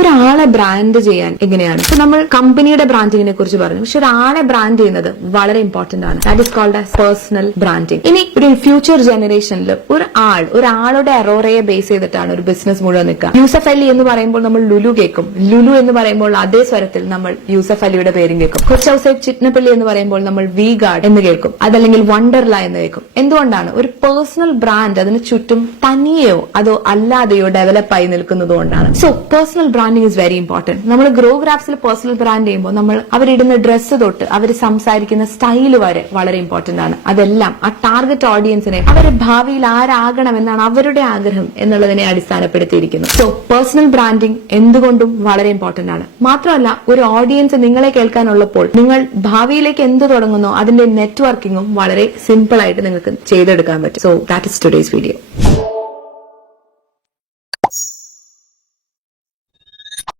ഒരാളെ ബ്രാൻഡ് ചെയ്യാൻ എങ്ങനെയാണ്? ഇപ്പൊ നമ്മൾ കമ്പനിയുടെ ബ്രാൻഡിങ്ങിനെ കുറിച്ച് പറഞ്ഞു, പക്ഷെ ഒരാളെ ബ്രാൻഡ് ചെയ്യുന്നത് വളരെ ഇമ്പോർട്ടന്റ് ആണ്. That is called as personal branding. ഇനി ഒരു ഫ്യൂച്ചർ ജനറേഷനിൽ ഒരാളുടെ അറോറയെ ബേസ് ചെയ്തിട്ടാണ് ഒരു ബിസിനസ് മുഴുവൻ നിൽക്കുക. യൂസഫ് അലി എന്ന് പറയുമ്പോൾ നമ്മൾ ലുലു കേൾക്കും. ലുലു എന്ന് പറയുമ്പോൾ അതേ സ്വരത്തിൽ നമ്മൾ യൂസഫ് അലിയുടെ പേരും കേൾക്കും. കൊച്ചൌസൈബ് ചിറ്റ്നപ്പള്ളി എന്ന് പറയുമ്പോൾ നമ്മൾ വി ഗാർഡ് എന്ന് കേൾക്കും, അതല്ലെങ്കിൽ വണ്ടർല എന്ന് കേൾക്കും. എന്തുകൊണ്ടാണ്? ഒരു പേഴ്സണൽ ബ്രാൻഡ് അതിന് ചുറ്റും തനിയെയോ അതോ അല്ലാതെയോ ഡെവലപ്പായി നിൽക്കുന്നതുകൊണ്ടാണ്. So personal branding is very important. നമ്മൾ ഗ്രോ ഗ്രാഫ്സിൽ പേഴ്സണൽ ബ്രാൻഡ് ചെയ്യുമ്പോൾ നമ്മൾ അവരിടുന്ന ഡ്രസ്സ് തൊട്ട് അവർ സംസാരിക്കുന്ന സ്റ്റൈല് വരെ വളരെ ഇമ്പോർട്ടന്റ് ആണ്. അതെല്ലാം ആ ടാർഗറ്റ് ഓഡിയൻസിനെ അവർ ഭാവിയിൽ ആരാകണമെന്നാണ് അവരുടെ ആഗ്രഹം എന്നുള്ളതിനെ അടിസ്ഥാനപ്പെടുത്തിയിരിക്കുന്നു. സോ പേഴ്സണൽ ബ്രാൻഡിങ് എന്തുകൊണ്ടും വളരെ ഇമ്പോർട്ടന്റ് ആണ്. മാത്രമല്ല, ഒരു ഓഡിയൻസ് നിങ്ങളെ കേൾക്കാനുള്ളപ്പോൾ നിങ്ങൾ ഭാവിയിലേക്ക് എന്ത് തുടങ്ങുന്നോ അതിന്റെ നെറ്റ്വർക്കിംഗും വളരെ സിമ്പിൾ ആയിട്ട് നിങ്ങൾക്ക് ചെയ്തെടുക്കാൻ പറ്റും. So that is today's video.